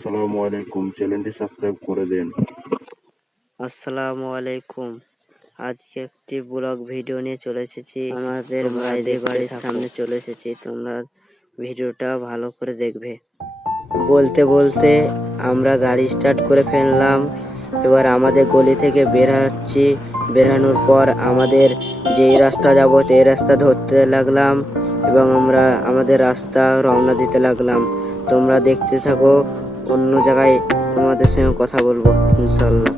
আসসালামু আলাইকুম, চ্যানেলটি সাবস্ক্রাইব করে দিন। আসসালামু আলাইকুম। আজকে একটি ব্লগ ভিডিও নিয়ে চলে এসেছি। আমাদের ভাইদের বাড়ির সামনে চলে এসেছি, তোমরা ভিডিওটা ভালো করে দেখবে। বলতে বলতে আমরা গাড়ি স্টার্ট করে ফেললাম। এবার আমাদের গলি থেকে বেরাচ্ছি। বেরানোর পর আমাদের যেই রাস্তা যাবো সেই রাস্তা ধরতে লাগলাম এবং আমরা আমাদের রাস্তা রওনা দিতে লাগলাম। তোমরা দেখতে থাকো, অন্য জায়গায় তোমাদের সঙ্গে কথা বলবো ইনশাল্লাহ।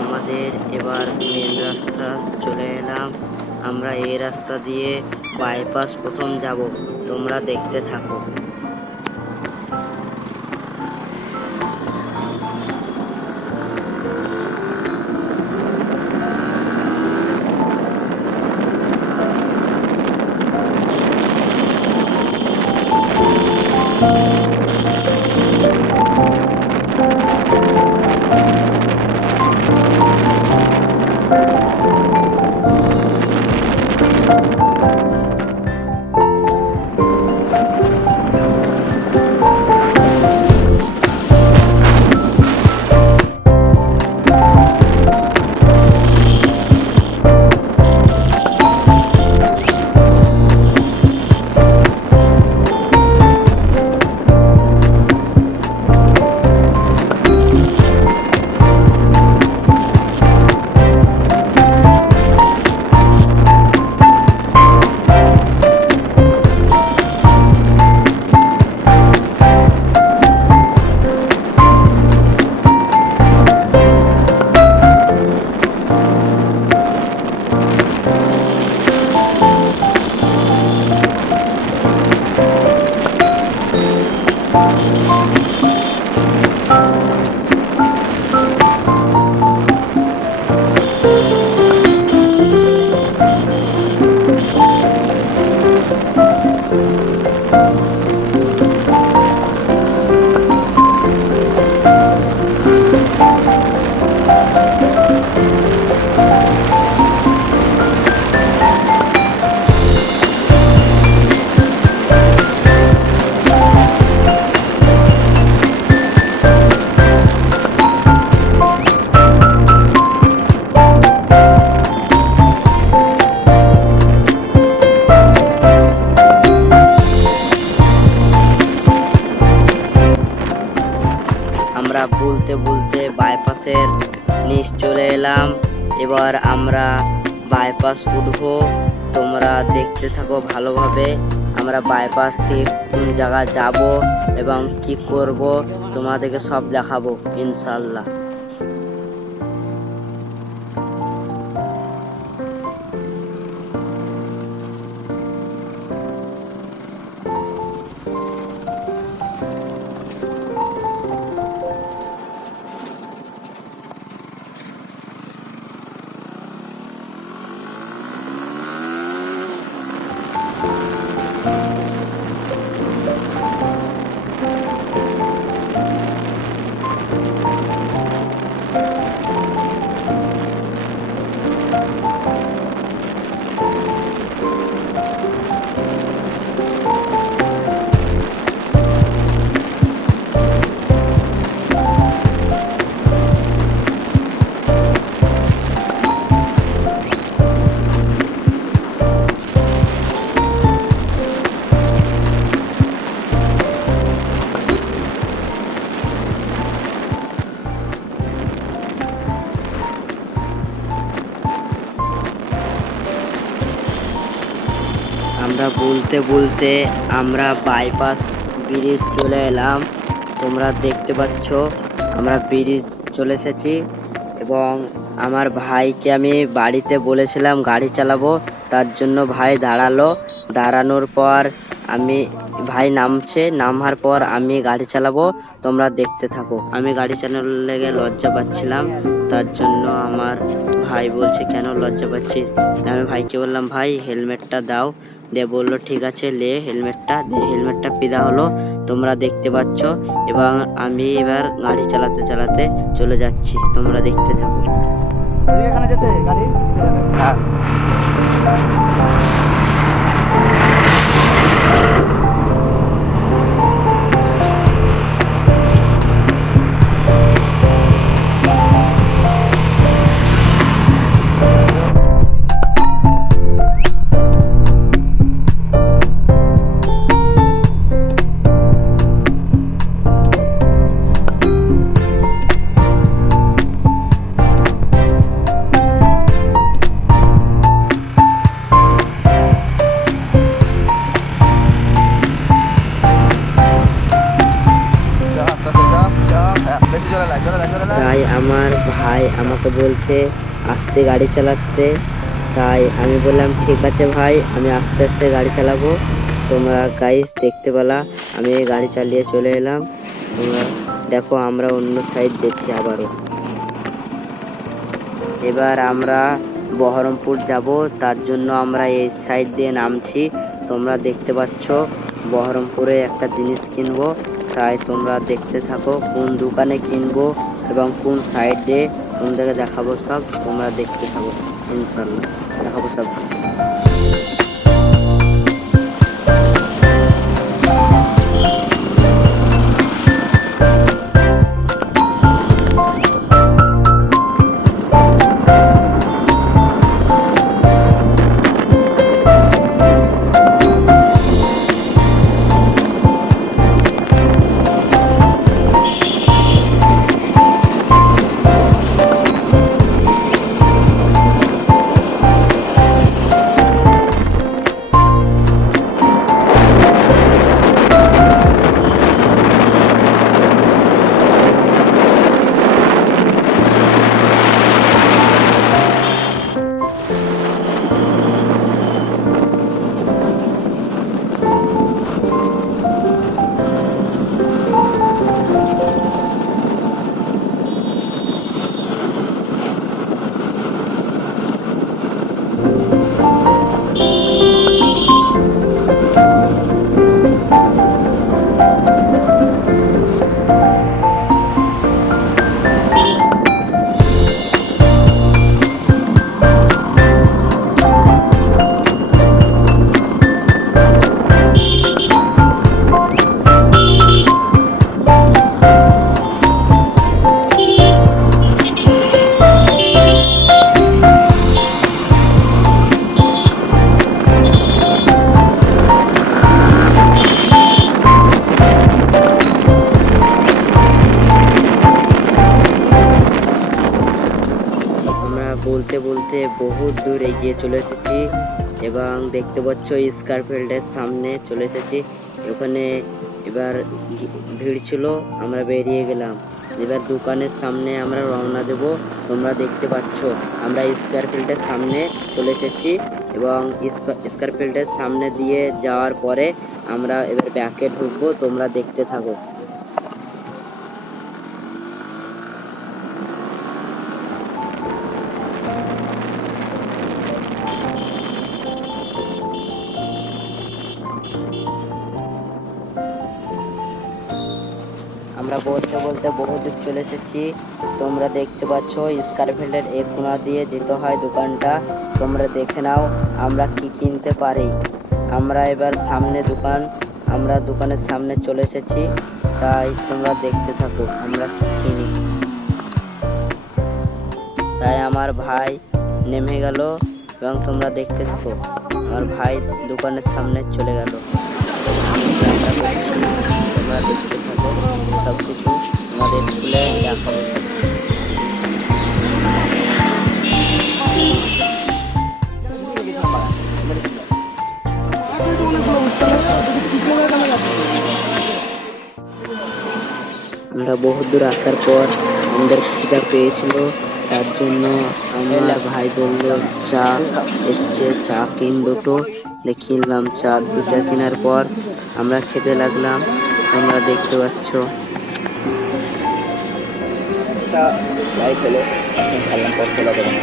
আমাদের এবার মেন রাস্তা চলে এলাম। আমরা এই রাস্তা দিয়ে বাইপাস প্রথম যাব, তোমরা দেখতে থাকো। আমরা বলতে বলতে বাইপাসের নিচ চলে এলাম। এবার আমরা বাইপাস উঠবো, তোমরা দেখতে থাকো ভালোভাবে। আমরা বাইপাস থেকে কোন জায়গা যাব এবং কি করব তোমাদেরকে সব দেখাবো ইনশাল্লাহ। আমরা বলতে বলতে আমরা বাইপাস ব্রিজ চলে এলাম। তোমরা দেখতে পাচ্ছ আমরা ব্রিজ চলে এসেছি এবং আমার ভাইকে আমি বাড়িতে বলেছিলাম গাড়ি চালাবো, তার জন্য ভাই দাঁড়ালো। দাঁড়ানোর পর আমি ভাই নামছে, নামার পর আমি গাড়ি চালাবো, তোমরা দেখতে থাকো। আমি গাড়ি চালানোর লেগে লজ্জা পাচ্ছিলাম, তার জন্য আমার ভাই বলছে কেন লজ্জা পাচ্ছিস। আমি ভাইকে বললাম ভাই হেলমেটটা দাও, দিয়ে বললো ঠিক আছে লে হেলমেটটা। হেলমেটটা পিদা হলো, তোমরা দেখতে পাচ্ছ। এবং আমি এবার গাড়ি চালাতে চালাতে চলে যাচ্ছি, তোমরা দেখতে থাকো। এখানে যেতে গাড়ি হ্যাঁ। তাই আমার ভাই আমাকে বলছে আস্তে গাড়ি চালাতে, তাই আমি বললাম ঠিক আছে ভাই আমি আস্তে আস্তে গাড়ি চালাবো। তোমরা গাইস দেখতে পেলা আমি গাড়ি চালিয়ে চলে এলাম। তোমরা দেখো আমরা অন্য সাইড দেখছি আবারও। এবার আমরা বহরমপুর যাব, তার জন্য আমরা এই সাইড দিয়ে নামছি। তোমরা দেখতে পাচ্ছ বহরমপুরে একটা জিনিস কিনবো, তাই তোমরা দেখতে থাকো কোন দোকানে কিনবো এবং কোন সাইডে তোমাদেরকে দেখাবো সব। তোমরা দেখতে থাকো, ইনশাল্লাহ দেখাবো সব। বলতে বলতে বহুত দূর এগিয়ে চলে এসেছি এবং দেখতে পাচ্ছ স্কারফিল্ডের সামনে চলে এসেছি। ওখানে এবার ভিড় ছিল, আমরা বেরিয়ে গেলাম। এবার দোকানের সামনে আমরা রওনা দেব। তোমরা দেখতে পাচ্ছ আমরা স্কারফিল্ডের সামনে চলে এসেছি এবং স্কারফিল্ডের সামনে দিয়ে যাওয়ার পরে আমরা এবার ব্যাকে ঢুকবো। তোমরা দেখতে থাকো। আমরা বলতে বলতে বহু দূর চলে এসেছি। তোমরা দেখতে পাচ্ছ স্কারফিল্ডের এক কোণা দিয়ে যেতে হয় দোকানটা। তোমরা দেখে নাও আমরা কি কিনতে পারি। আমরা এবার সামনে দোকান, আমরা দোকানের সামনে চলে এসেছি, তাই তোমরা দেখতে থাকো আমরা কি কিনি। তাই আমার ভাই নেমে গেল এবং তোমরা দেখতে থাকো আমার ভাই দোকানের সামনে চলে গেল। তোমরা দেখতে থাকো সব কিছু আমাদের স্কুলে দেখাবো। আমরা বহু দূর আসার পর আমাদের খিদা পেয়েছিল, তার জন্য আমার ভাই বলল চা এসছে, চা কিন দুটো। কিনলাম চা। দুটা কেনার পর আমরা খেতে লাগলাম, তোমরা দেখতে পাচ্ছ। লাইট হলো, এখন খেললাম পর খোলা দেবো না।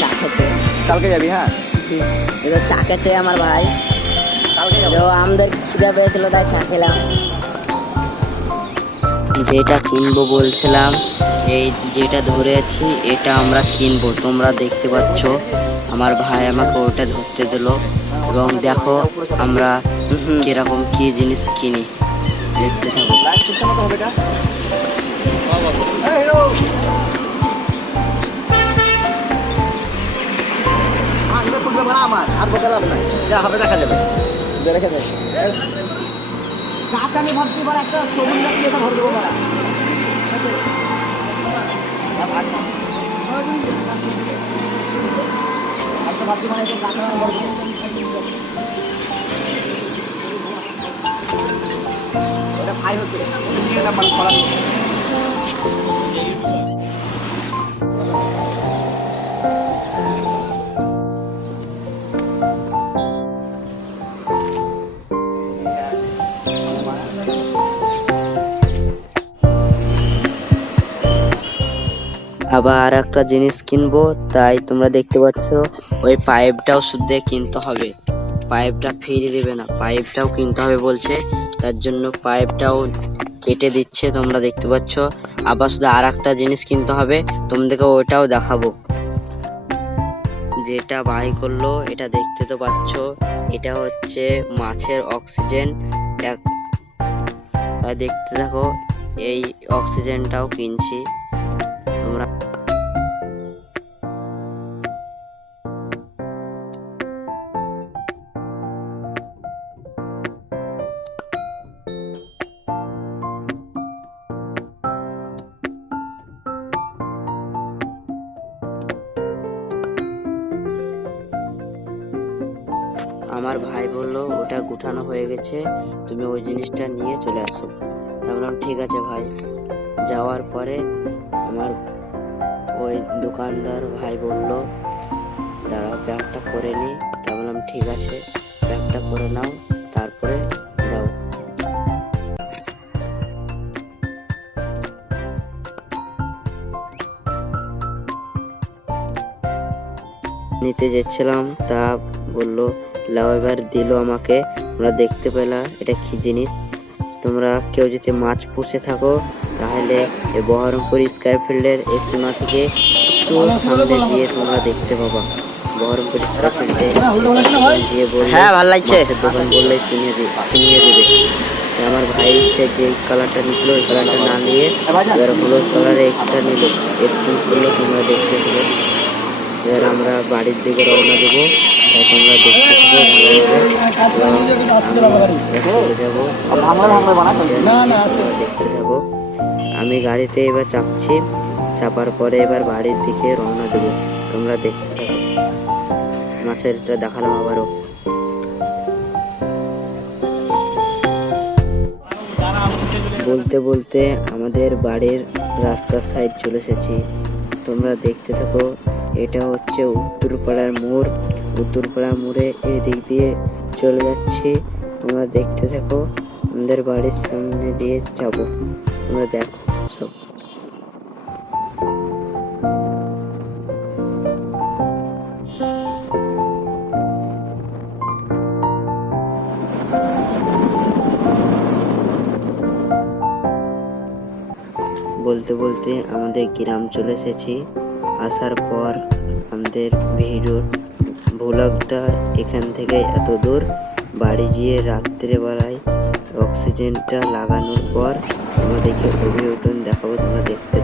চা খেছে, কালকে যাবি? হ্যাঁ, এবার চা খেছে আমার ভাই। কালকে যাবো। তো আমাদের খিদা পেয়েছিল তাই চা খেলাম। যেটা কিনবো বলছিলাম, এই যেটা ধরেছি এটা আমরা কিনবো। তোমরা দেখতে পাচ্ছ আমার ভাই আমাকে ওটা ধরতে দিল, এবং দেখো আমরা কিরকম কি জিনিস কিনি, দেখতে থাকো। লাইট করতে মতো হবে এটা। এই হিরো, আগে ফুটবে বড় আমার, আর বকে লাভ নাই, যা হবে দেখা যাবে। যে রেখে দে। গাছ আমি ভাবছি বড় একটা সবুজ গাছ দিয়ে ভরে দেবো বড়। একটা ভাবছি মানে একটা গাছ আমি ভরে দেবো। ওটা ভাই হচ্ছে, ওটা নিয়ে গেলাম মানে খোলা দিতে। আবার আর একটা জিনিস কিনবো, তাই তোমরা দেখতে পাচ্ছ ওই পাইপটাও শুদ্ধ কিনতে হবে। পাইপটা ফিরিয়ে দেবে না, পাইপটাও কিনতে হবে বলছে, তার জন্য পাইপটাও কেটে দিচ্ছে, তোমরা দেখতে পাচ্ছ। আবার শুধু আর একটা জিনিস কিনতে হবে, তোমাদেরকে ওটাও দেখাবো। যেটা বাই করলো এটা দেখতে তো পাচ্ছ, এটা হচ্ছে মাছের অক্সিজেন। তাই দেখতে থাকো, এই অক্সিজেনটাও কিনছি তোমরা। আমার ভাই বললো ওটা গুটানো হয়ে গেছে, তুমি ওই জিনিসটা নিয়ে চলে আসো। তা বললাম ঠিক আছে ভাই। যাওয়ার পরে আমার ওই দোকানদার ভাই বললো দাঁড়াও প্যাকটা করে নি। তা বললাম ঠিক আছে, প্যাকটা করে নাও, তারপরে দাও। নিতে যাচ্ছিলাম, তা বললো লাও, এবার দিল আমাকে। আমরা দেখতে পেলাম এটা কি জিনিস। তোমরা কেউ যদি মাছ পুষে থাকো তাহলে এই বহরমপুর স্কাই ফিল্ডের এই কোনা থেকে একটু সামনে গিয়ে তোমরা দেখতে পাবা। বহরমপুর স্কাই ফিল্ডে গিয়ে বললে হ্যাঁ, ভালো লাগছে। মাছের দোকান বললে চিনিয়ে দেবে। তা আমার ভাই হচ্ছে যে কালারটা নিছিল ওই কালারটা না নিয়ে এবার হলুদ কালারে একটা নিল, এক্সচেঞ্জ করলো। তোমরা দেখতে পাবে। এবার আমরা বাড়ির দিকে রওনা দেবো, তাই তোমরা দেখতে থাকো। আমি গাড়িতে এবার চাপছি, চাপার পরে এবার বাড়ির দিকে রওনা দেবো, তোমরা দেখতে থাকো। মাছেরটা দেখালাম আবারও। বলতে বলতে আমাদের বাড়ির রাস্তার সাইড চলে এসেছি, তোমরা দেখতে থাকো। এটা হচ্ছে উত্তরপাড়ার মোড়। উত্তরপাড়া মোড়ে এদিক দিয়ে চলে যাচ্ছি, তোমরা দেখতে থাকো। আমাদের বাড়ির সামনে দিয়ে যাব, তোমরা দেখো সব। বলতে বলতে আমাদের গ্রাম চলে এসেছি। আসার পর আমাদের ভিডিওর ভ্লগটা এখান থেকে এত দূর। বাড়ি গিয়ে রাত্রেবেলায় অক্সিজেনটা লাগানোর পর আমাদেরকে অভিযোজন দেখাবো, তোমরা দেখতে